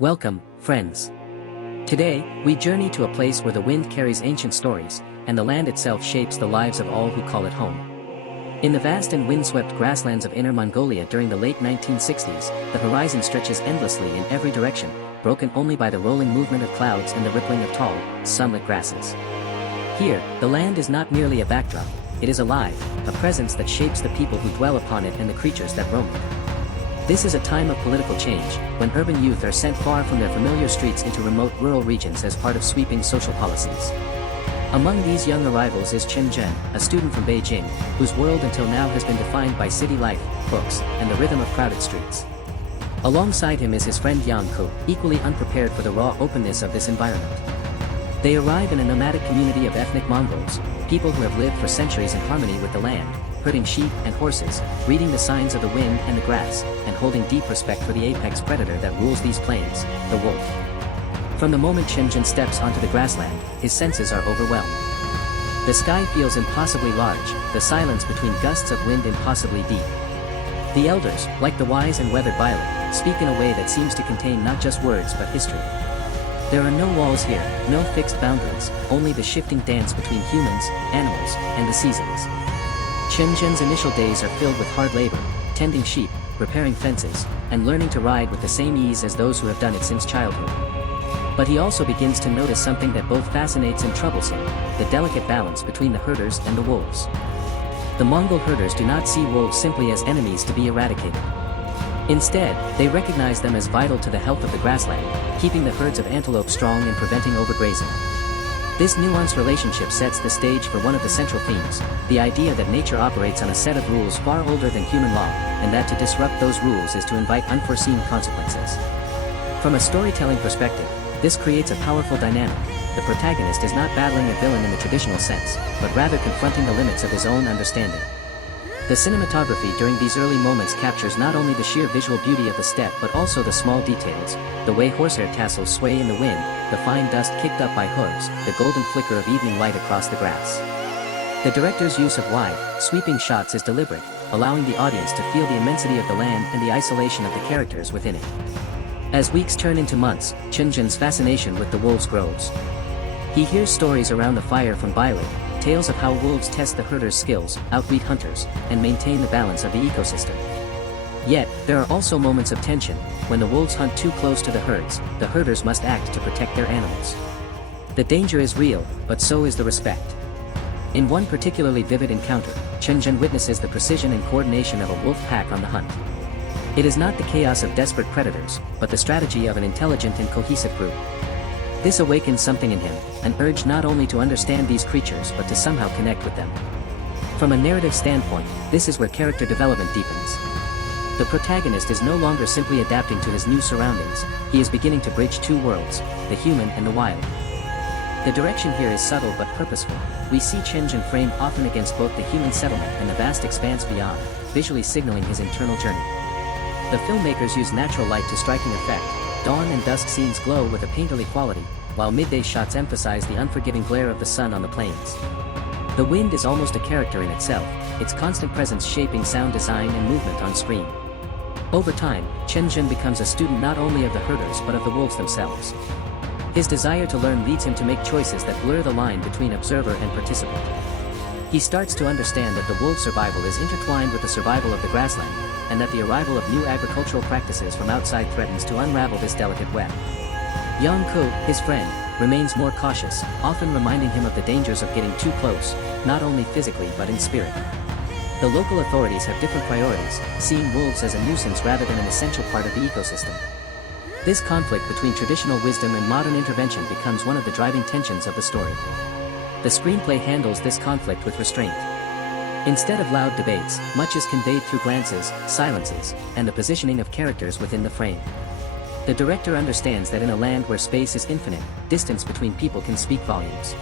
Welcome, friends. Today, we journey to a place where the wind carries ancient stories, and the land itself shapes the lives of all who call it home. In the vast and windswept grasslands of Inner Mongolia during the late 1960s, the horizon stretches endlessly in every direction, broken only by the rolling movement of clouds and the rippling of tall, sunlit grasses. Here, the land is not merely a backdrop, it is alive, a presence that shapes the people who dwell upon it and the creatures that roam it. This is a time of political change, when urban youth are sent far from their familiar streets into remote rural regions as part of sweeping social policies. Among these young arrivals is Chen Zhen, a student from Beijing, whose world until now has been defined by city life, books, and the rhythm of crowded streets. Alongside him is his friend Yang Ku, equally unprepared for the raw openness of this environment. They arrive in a nomadic community of ethnic Mongols, people who have lived for centuries in harmony with the land, herding sheep and horses, reading the signs of the wind and the grass, and holding deep respect for the apex predator that rules these plains, the wolf. From the moment Chen Zhen steps onto the grassland, his senses are overwhelmed. The sky feels impossibly large, the silence between gusts of wind impossibly deep. The elders, like the wise and weathered violet, speak in a way that seems to contain not just words but history. There are no walls here, no fixed boundaries, only the shifting dance between humans, animals, and the seasons. Chen Zhen's initial days are filled with hard labor, tending sheep, repairing fences, and learning to ride with the same ease as those who have done it since childhood. But he also begins to notice something that both fascinates and troubles him, the delicate balance between the herders and the wolves. The Mongol herders do not see wolves simply as enemies to be eradicated. Instead, they recognize them as vital to the health of the grassland, keeping the herds of antelope strong and preventing overgrazing. This nuanced relationship sets the stage for one of the central themes, the idea that nature operates on a set of rules far older than human law, and that to disrupt those rules is to invite unforeseen consequences. From a storytelling perspective, this creates a powerful dynamic. The protagonist is not battling a villain in the traditional sense, but rather confronting the limits of his own understanding. The cinematography during these early moments captures not only the sheer visual beauty of the steppe but also the small details, the way horsehair tassels sway in the wind, the fine dust kicked up by hooves, the golden flicker of evening light across the grass. The director's use of wide, sweeping shots is deliberate, allowing the audience to feel the immensity of the land and the isolation of the characters within it. As weeks turn into months, Chen Zhen's fascination with the wolves grows. He hears stories around the fire from Bailing, tales of how wolves test the herders' skills, outbeat hunters, and maintain the balance of the ecosystem. Yet, there are also moments of tension. When the wolves hunt too close to the herders must act to protect their animals. The danger is real, but so is the respect. In one particularly vivid encounter, Chen Zhen witnesses the precision and coordination of a wolf pack on the hunt. It is not the chaos of desperate predators, but the strategy of an intelligent and cohesive group. This awakens something in him, an urge not only to understand these creatures but to somehow connect with them. From a narrative standpoint, this is where character development deepens. The protagonist is no longer simply adapting to his new surroundings, he is beginning to bridge two worlds, the human and the wild. The direction here is subtle but purposeful. We see Chen Zhen framed often against both the human settlement and the vast expanse beyond, visually signaling his internal journey. The filmmakers use natural light to striking effect. Dawn and dusk scenes glow with a painterly quality, while midday shots emphasize the unforgiving glare of the sun on the plains. The wind is almost a character in itself, its constant presence shaping sound design and movement on screen. Over time, Chen Zhen becomes a student not only of the herders but of the wolves themselves. His desire to learn leads him to make choices that blur the line between observer and participant. He starts to understand that the wolf's survival is intertwined with the survival of the grassland, and that the arrival of new agricultural practices from outside threatens to unravel this delicate web. Yang Ku, his friend, remains more cautious, often reminding him of the dangers of getting too close, not only physically but in spirit. The local authorities have different priorities, seeing wolves as a nuisance rather than an essential part of the ecosystem. This conflict between traditional wisdom and modern intervention becomes one of the driving tensions of the story. The screenplay handles this conflict with restraint. Instead of loud debates, much is conveyed through glances, silences, and the positioning of characters within the frame. The director understands that in a land where space is infinite, distance between people can speak volumes.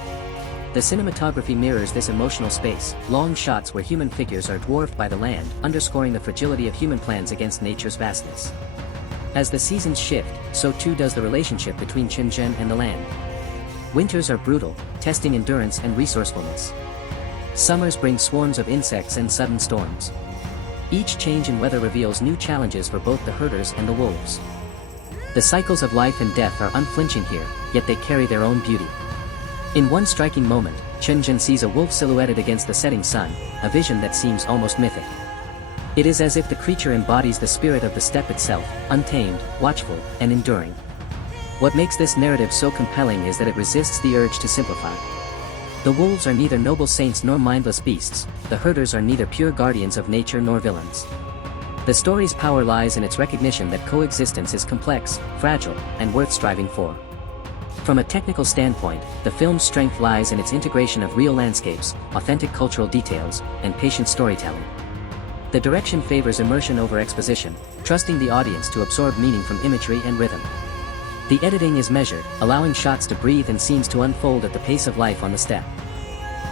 The cinematography mirrors this emotional space, long shots where human figures are dwarfed by the land, underscoring the fragility of human plans against nature's vastness. As the seasons shift, so too does the relationship between Chen Zhen and the land. Winters are brutal, testing endurance and resourcefulness. Summers bring swarms of insects and sudden storms. Each change in weather reveals new challenges for both the herders and the wolves. The cycles of life and death are unflinching here, yet they carry their own beauty. In one striking moment, Chen Zhen sees a wolf silhouetted against the setting sun, a vision that seems almost mythic. It is as if the creature embodies the spirit of the steppe itself, untamed, watchful, and enduring. What makes this narrative so compelling is that it resists the urge to simplify. The wolves are neither noble saints nor mindless beasts, the herders are neither pure guardians of nature nor villains. The story's power lies in its recognition that coexistence is complex, fragile, and worth striving for. From a technical standpoint, the film's strength lies in its integration of real landscapes, authentic cultural details, and patient storytelling. The direction favors immersion over exposition, trusting the audience to absorb meaning from imagery and rhythm. The editing is measured, allowing shots to breathe and scenes to unfold at the pace of life on the steppe.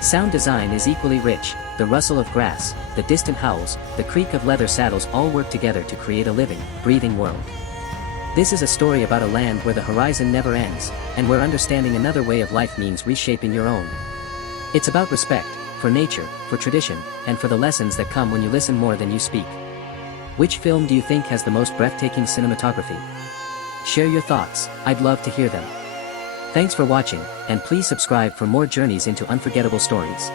Sound design is equally rich, the rustle of grass, the distant howls, the creak of leather saddles all work together to create a living, breathing world. This is a story about a land where the horizon never ends, and where understanding another way of life means reshaping your own. It's about respect, for nature, for tradition, and for the lessons that come when you listen more than you speak. Which film do you think has the most breathtaking cinematography? Share your thoughts, I'd love to hear them. Thanks for watching, and please subscribe for more journeys into unforgettable stories.